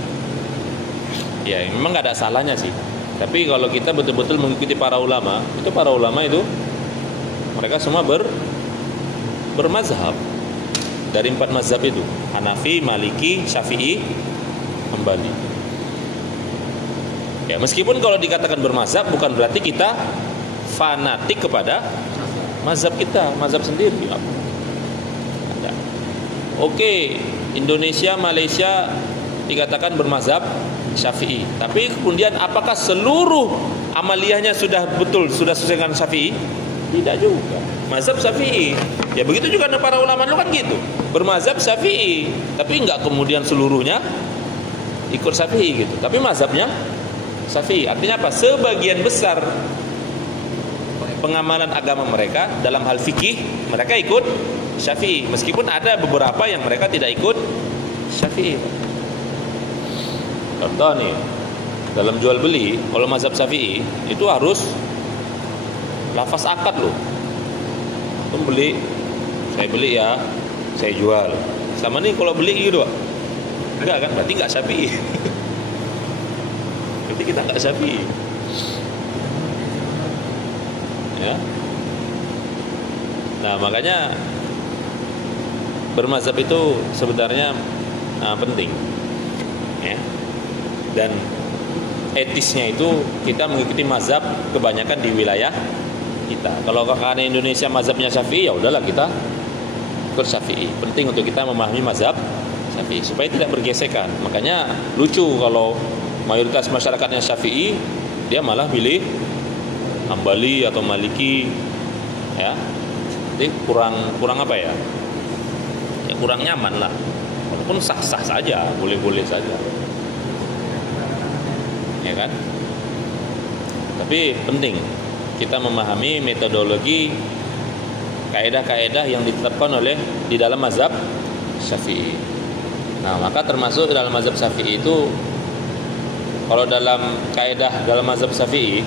Ya memang nggak ada salahnya sih. Tapi kalau kita betul-betul mengikuti para ulama, itu para ulama itu mereka semua bermazhab. Dari 4 mazhab itu, Hanafi, Maliki, Syafi'i, Hambali. Ya meskipun kalau dikatakan bermazhab bukan berarti kita fanatik kepada mazhab kita, mazhab sendiri. Oke, Indonesia, Malaysia dikatakan bermazhab Syafi'i. Tapi kemudian apakah seluruh amaliyahnya sudah betul, sudah sesuai dengan Syafi'i? Tidak juga. Mazhab Syafi'i. Ya begitu juga para ulama dulu kan gitu. Bermazhab Syafi'i, tapi enggak kemudian seluruhnya ikut Syafi'i gitu. Tapi mazhabnya Syafi'i. Artinya apa? Sebagian besar pengamalan agama mereka dalam hal fikih mereka ikut Syafi'i, meskipun ada beberapa yang mereka tidak ikut Syafi'i. Contoh nih, dalam jual beli kalau mazhab Syafi'i itu harus lafaz akad loh. Pembeli, saya beli ya, saya jual. Sama nih kalau beli gitu Pak. Enggak kan? Berarti enggak Syafi'i. Berarti kita enggak Syafi'i. Ya. Nah, makanya bermazhab itu sebenarnya penting. Ya. Dan etisnya itu kita mengikuti mazhab kebanyakan di wilayah kita. Kalau karena Indonesia mazhabnya Syafi'i, ya udahlah kita ikut Syafi'i. Penting untuk kita memahami mazhab Syafi'i supaya tidak bergesekan. Makanya lucu kalau mayoritas masyarakatnya Syafi'i, dia malah pilih Hambali atau Maliki, ya. Jadi kurang apa ya? Ya kurang nyaman lah. Walaupun sah-sah saja, boleh-boleh saja. Ya kan? Tapi penting kita memahami metodologi kaedah-kaedah yang ditetapkan oleh di dalam mazhab Syafi'i. Nah, maka termasuk dalam mazhab Syafi'i itu, kalau dalam kaedah dalam mazhab Syafi'i,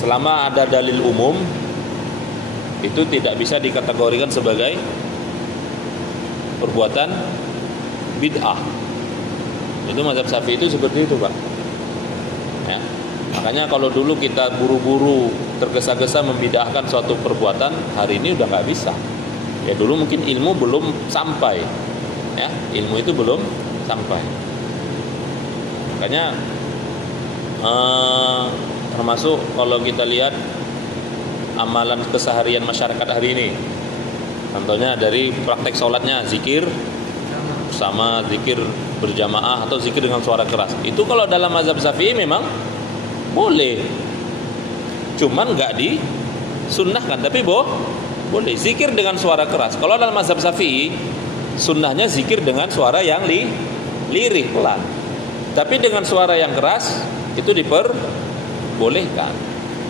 selama ada dalil umum itu tidak bisa dikategorikan sebagai perbuatan bid'ah. Itu mazhab Syafi'i itu seperti itu, Pak. Ya. Makanya kalau dulu kita buru-buru tergesa-gesa membid'ahkan suatu perbuatan, hari ini udah nggak bisa. Ya dulu mungkin ilmu belum sampai, ya ilmu itu belum sampai. Makanya termasuk kalau kita lihat amalan keseharian masyarakat hari ini, contohnya dari praktek sholatnya, zikir sama zikir berjamaah atau zikir dengan suara keras. Itu kalau dalam mazhab Syafi'i memang boleh, cuman nggak disunnahkan, tapi boleh zikir dengan suara keras. Kalau dalam mazhab Syafi'i, sunnahnya zikir dengan suara yang lirih, pelan. Tapi dengan suara yang keras itu diperbolehkan.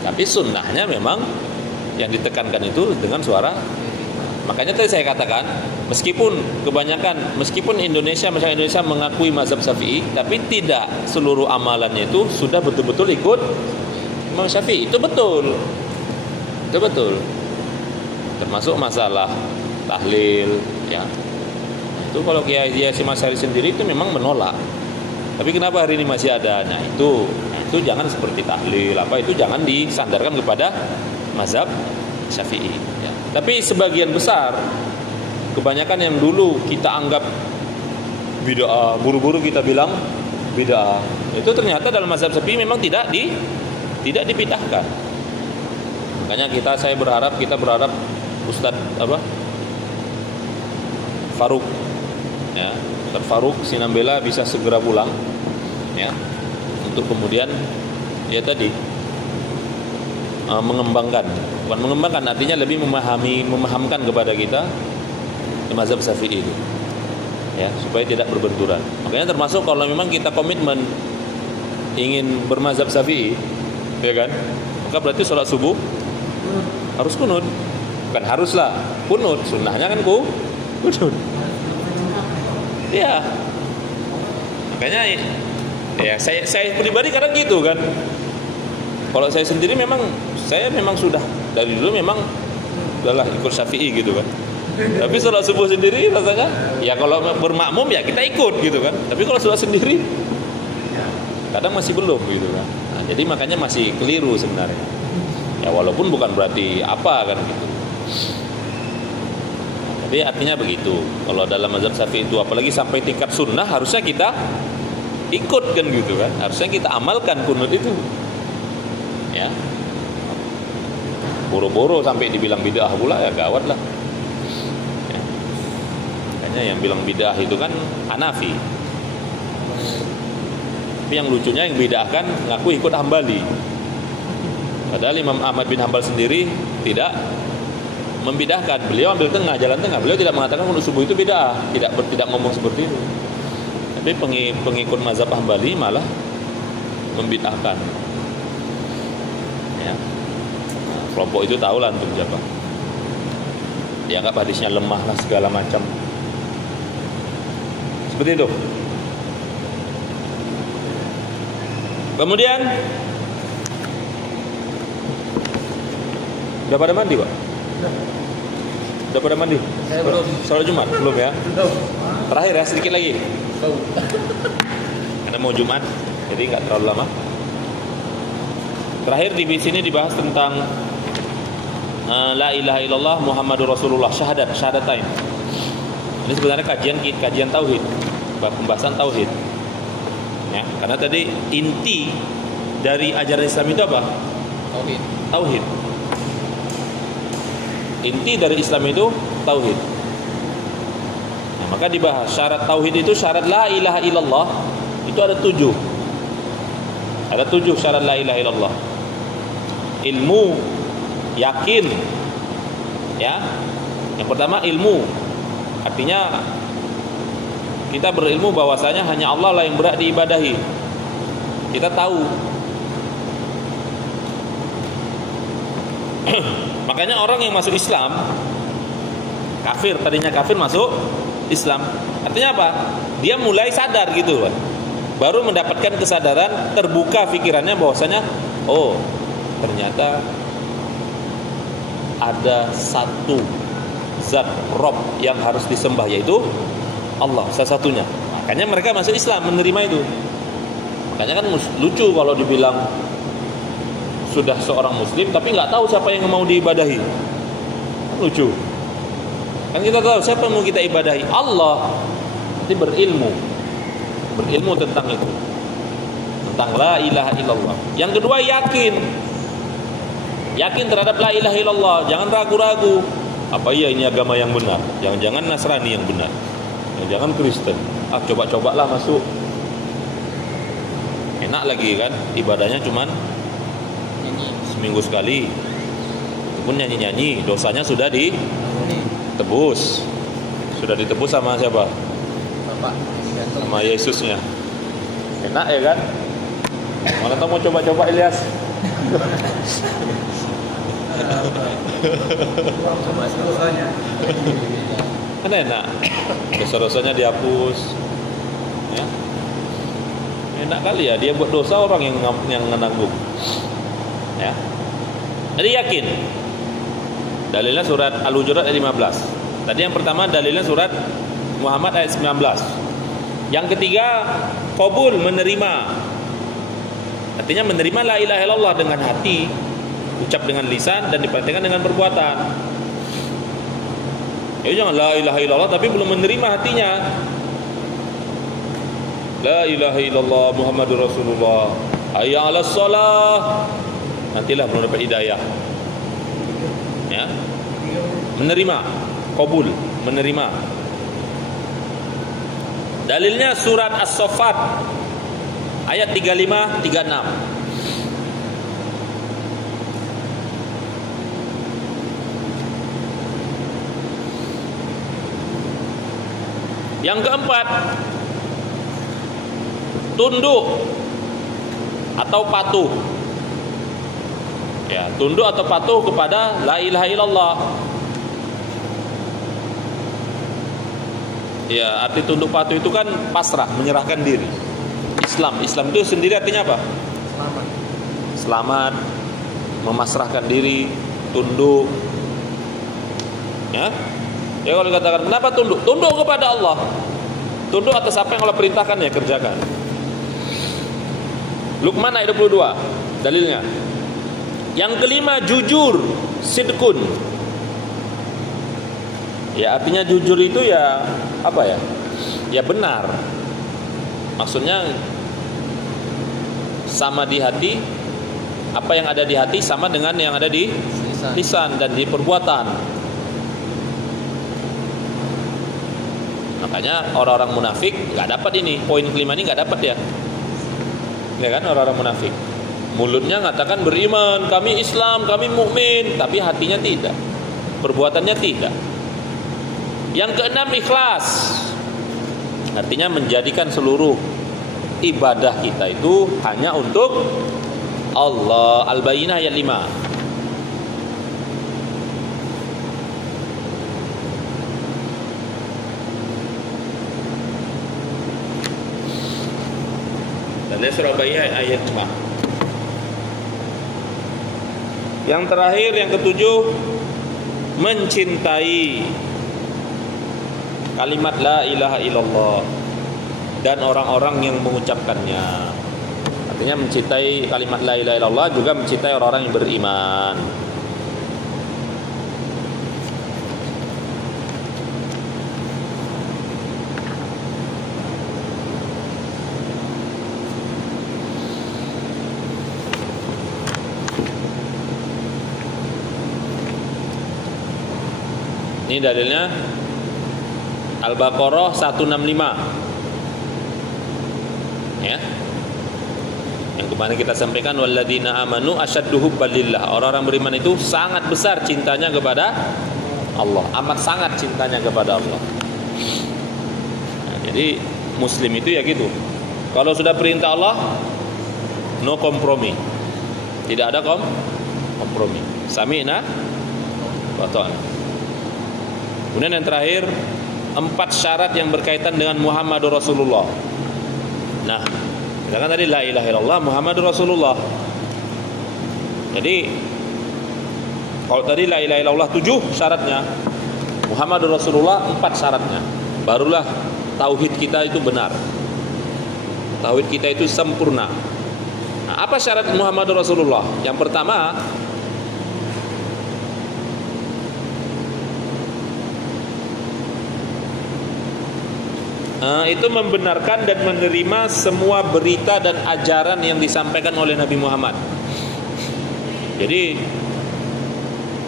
Tapi sunnahnya memang yang ditekankan itu dengan suara. Makanya tadi saya katakan, meskipun Indonesia, masyarakat Indonesia mengakui mazhab Syafi'i, tapi tidak seluruh amalannya itu sudah betul-betul ikut Imam Syafi'i. Itu betul. Termasuk masalah tahlil, ya. Itu kalau Kiai Hasyim Asy'ari sendiri itu memang menolak. Tapi kenapa hari ini masih ada? Nah, itu jangan seperti tahlil itu jangan disandarkan kepada mazhab Syafi'i, ya. Tapi sebagian besar, kebanyakan yang dulu kita anggap bid'ah, buru-buru kita bilang bid'ah, itu ternyata dalam mazhab Syafi'i memang tidak dibid'ahkan. Makanya saya berharap Ustadz Faruk, ya, Ustadz Faruk Sinambela bisa segera pulang, ya, untuk kemudian ya tadi mengembangkan artinya lebih memahamkan kepada kita mazhab Syafi'i itu, ya, supaya tidak berbenturan. Makanya termasuk kalau memang kita komitmen ingin bermazhab Syafi'i, ya kan, maka berarti sholat subuh harus kunut. Bukan haruslah, kunut, sunnahnya kan kunut. Ya. Makanya ya saya pribadi kadang gitu kan. Kalau saya sendiri memang sudah dari dulu memang udahlah ikut Syafi'i gitu kan. Tapi sholat subuh sendiri rasanya ya kalau bermakmum ya kita ikut gitu kan. Tapi kalau sholat sendiri kadang masih belum gitu kan. Nah, jadi makanya masih keliru sebenarnya. Ya walaupun bukan berarti apa kan gitu. Tapi artinya begitu. Kalau dalam mazhab Syafi'i itu apalagi sampai tingkat sunnah harusnya kita ikut kan gitu kan. Harusnya kita amalkan kunut itu. Ya. Boro-boro sampai dibilang bid'ah pula ya gawat lah. Ya. Makanya yang bilang bid'ah itu kan Hanafi. Tapi yang lucunya yang bid'ahkan ngaku ikut Hambali. Padahal Imam Ahmad bin Hanbal sendiri tidak membid'ahkan. Beliau ambil jalan tengah. Beliau tidak mengatakan kunut subuh itu bid'ah, tidak ngomong seperti itu. Tapi pengikut mazhab Hambali malah membid'ahkan. Ya. Nah, kelompok itu tahu lah untuk siapa. Dianggap hadisnya lemah lah segala macam. Seperti itu. Kemudian udah pada mandi, Pak? Udah pada mandi? Saya belum. Sholat Jumat? Belum ya? Belum. Terakhir ya, sedikit lagi. Karena mau Jumat, jadi nggak terlalu lama. Terakhir di sini dibahas tentang La ilaha illallah Muhammadur Rasulullah, syahadatain. Ini sebenarnya kajian tauhid, pembahasan tauhid. Ya, karena tadi inti dari ajaran Islam itu apa? Tauhid. Inti dari Islam itu tauhid. Nah, maka dibahas syarat tauhid itu, syarat la ilaha illallah itu ada 7. Ada 7 syarat la ilaha illallah. Ilmu, yakin. Ya. Yang pertama ilmu. Artinya kita berilmu bahwasanya hanya Allah lah yang berhak diibadahi. Kita tahu. Makanya orang yang masuk Islam kafir, tadinya kafir masuk Islam. Artinya apa? Dia mulai sadar gitu, Pak. Baru mendapatkan kesadaran, terbuka pikirannya bahwasanya oh, ternyata ada satu zat Rob yang harus disembah, yaitu Allah, salah satunya. Makanya mereka masuk Islam, menerima itu. Makanya kan lucu kalau dibilang sudah seorang muslim tapi nggak tahu siapa yang mau diibadahi. Lucu. Kan kita tahu siapa yang mau kita ibadahi, Allah. Nanti berilmu tentang itu, tentang la ilaha illallah. Yang kedua yakin terhadap la ilaha illallah. Jangan ragu-ragu. Apa iya ini agama yang benar? Jangan-jangan Nasrani yang benar, jangan Kristen. Coba-cobalah masuk. Enak lagi kan, ibadahnya cuman seminggu sekali. Itu pun nyanyi-nyanyi, dosanya sudah ditebus. Sudah ditebus sama siapa? Bapak. Sama Yesusnya. Enak ya kan? Mana tahu mau coba-coba Ilyas? Coba dosanya. Kan enak. Dosa-dosanya dihapus. Ya. Enak kali ya, dia buat dosa orang yang menanggung. Ya. Jadi yakin. Dalilnya surat Al-Hujurat ayat 15. Tadi yang pertama dalilnya surat Muhammad ayat 19. Yang ketiga, qabul, menerima. Artinya menerima la ilaha illallah dengan hati, ucap dengan lisan, dan dipraktikkan dengan perbuatan. Ya jangan la ilaha illallah tapi belum menerima hatinya. La ilaha illallah Muhammadur Rasulullah, hayya 'alas shalah. Nantilah belum dapat hidayah. Ya. Menerima, qabul, menerima. Dalilnya surat As-Saffat ayat 35 36. Yang keempat, tunduk atau patuh. Ya, tunduk atau patuh kepada la ilaha illallah. Ya, arti tunduk patuh itu kan pasrah, menyerahkan diri. Islam itu sendiri artinya apa? Selamat, memasrahkan diri, tunduk. Ya. Ya kalau dikatakan kenapa tunduk? Tunduk kepada Allah. Tunduk atas apa yang Allah perintahkan ya kerjakan. Luqman ayat 22 dalilnya. Yang kelima jujur, sidqun. Ya artinya jujur itu ya apa ya? Ya benar. Maksudnya sama di hati, apa yang ada di hati sama dengan yang ada di lisan dan di perbuatan. Makanya orang-orang munafik nggak dapat ini, poin kelima ini nggak dapat ya. Ya kan orang-orang munafik. Mulutnya mengatakan beriman, kami Islam, kami mukmin, tapi hatinya tidak. Perbuatannya tidak. Yang keenam ikhlas. Artinya menjadikan seluruh ibadah kita itu hanya untuk Allah. Al-Bayyinah ayat 5. Dan surah Bayyinah ayat 5. Yang terakhir, yang ketujuh, mencintai kalimat la ilaha illallah dan orang-orang yang mengucapkannya. Artinya mencintai kalimat la ilaha illallah juga mencintai orang-orang yang beriman. Ini dalilnya Al-Baqarah 165. Ya. Yang kemarin kita sampaikan walladzina amanu asyaddu hubban lillah. Orang-orang beriman itu sangat besar cintanya kepada Allah, amat sangat cintanya kepada Allah. Nah, jadi muslim itu ya gitu. Kalau sudah perintah Allah, no kompromi. Tidak ada kompromi. Sami'na wa ta'na. Kemudian yang terakhir, 4 syarat yang berkaitan dengan Muhammadur Rasulullah. Nah, kita kan tadi la ilaha illallah Muhammadur Rasulullah. Jadi kalau tadi la ilaha illallah 7 syaratnya, Muhammadur Rasulullah 4 syaratnya. Barulah tauhid kita itu benar. Tauhid kita itu sempurna. Nah, apa syarat Muhammadur Rasulullah? Yang pertama, itu membenarkan dan menerima semua berita dan ajaran yang disampaikan oleh Nabi Muhammad. Jadi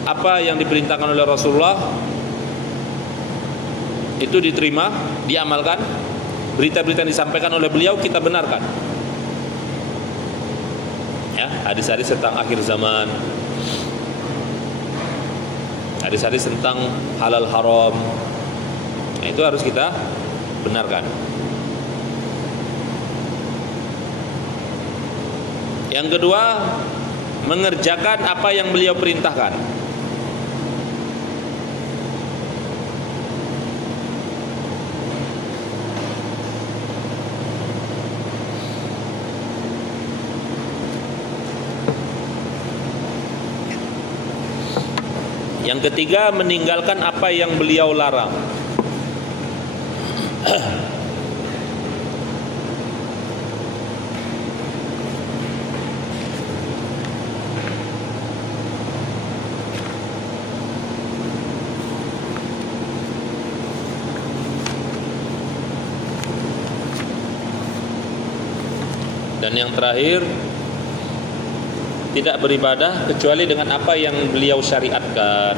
apa yang diperintahkan oleh Rasulullah itu diterima, diamalkan. Berita-berita yang disampaikan oleh beliau kita benarkan. Ya, hadis-hadis tentang akhir zaman, hadis-hadis tentang halal haram, nah, itu harus kita benarkan. Yang kedua, mengerjakan apa yang beliau perintahkan. Yang ketiga, meninggalkan apa yang beliau larang. Dan yang terakhir, tidak beribadah kecuali dengan apa yang beliau syariatkan.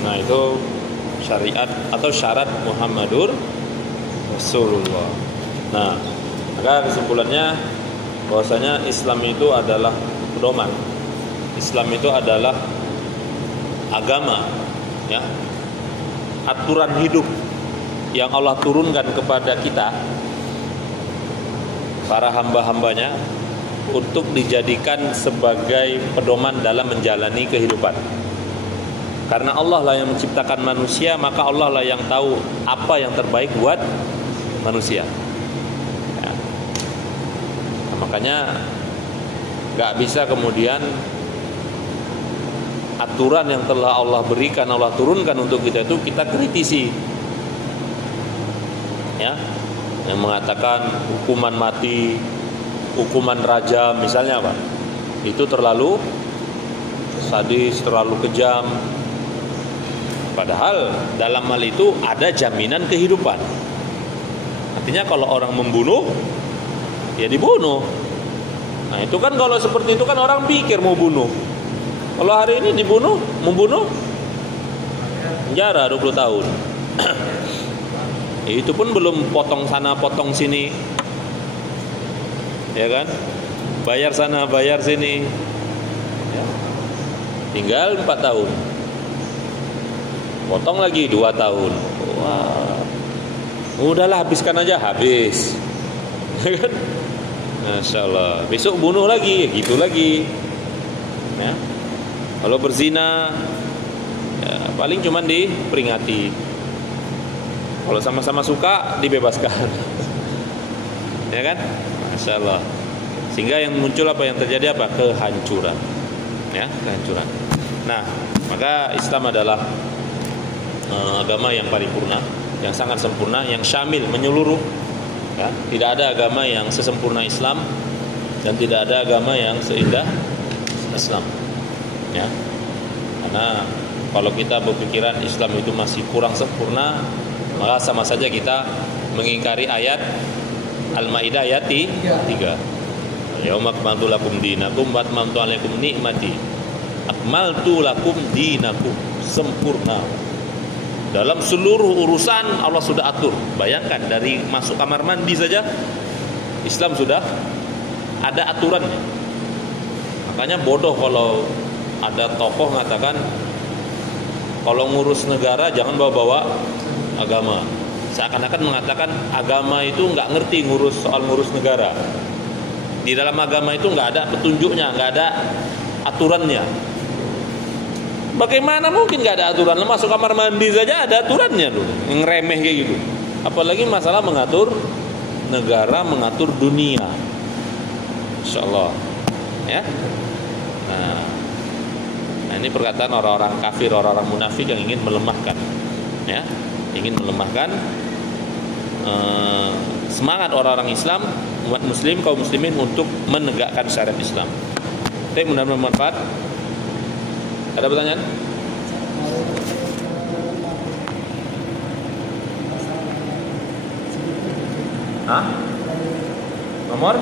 Nah, itu syariat atau syarat Muhammadur Rasulullah. Nah, maka kesimpulannya bahwasanya Islam itu adalah pedoman. Islam itu adalah agama, ya, aturan hidup yang Allah turunkan kepada kita, para hamba-hambanya, untuk dijadikan sebagai pedoman dalam menjalani kehidupan. Karena Allah lah yang menciptakan manusia, maka Allah lah yang tahu apa yang terbaik buat manusia. Ya. Nah, makanya gak bisa kemudian aturan yang telah Allah berikan, Allah turunkan untuk kita itu kita kritisi. Ya, yang mengatakan hukuman mati, hukuman rajam misalnya apa? Itu terlalu sadis, terlalu kejam. Padahal dalam hal itu ada jaminan kehidupan. Artinya kalau orang membunuh, ya dibunuh. Nah itu kan kalau seperti itu kan orang pikir mau bunuh. Kalau hari ini dibunuh, membunuh, penjara 20 tahun. Itu pun belum potong sana, potong sini. Ya kan? Bayar sana, bayar sini. Ya. Tinggal 4 tahun. Potong lagi 2 tahun. Wah. Udahlah habiskan aja, habis. Masya Allah. Besok bunuh lagi, gitu lagi. Ya. Kalau berzina, ya, paling cuman diperingati. Kalau sama-sama suka, dibebaskan. Ya kan? Masya Allah. Sehingga yang muncul apa yang terjadi apa? Kehancuran. Ya, kehancuran. Nah, maka Islam adalah agama yang paripurna, yang sangat sempurna, yang syamil, menyeluruh. Ya, tidak ada agama yang sesempurna Islam dan tidak ada agama yang seindah Islam. Ya, Karena kalau kita berpikiran Islam itu masih kurang sempurna, maka sama saja kita mengingkari ayat Al-Maidah ayat 3. Yauma akmaltu lakum dinakum wa atmamtu alaikum nikmati. Akmaltu lakum dinakum, sempurna. Dalam seluruh urusan Allah sudah atur. Bayangkan dari masuk kamar mandi saja Islam sudah ada aturannya. Makanya bodoh kalau ada tokoh mengatakan kalau ngurus negara jangan bawa-bawa agama. Seakan-akan mengatakan agama itu nggak ngerti soal ngurus negara. Di dalam agama itu nggak ada petunjuknya, nggak ada aturannya. Bagaimana mungkin nggak ada aturan? Masuk kamar mandi saja ada aturannya loh, yang remeh kayak gitu. Apalagi masalah mengatur negara, mengatur dunia. Insyaallah, ya. Nah, ini perkataan orang-orang kafir, orang-orang munafik yang ingin melemahkan, ya, ingin melemahkan semangat orang-orang Islam, umat Muslim, kaum muslimin untuk menegakkan syariat Islam. Tapi mudah-mudahan bermanfaat. Ada pertanyaan? Hah? Nomor?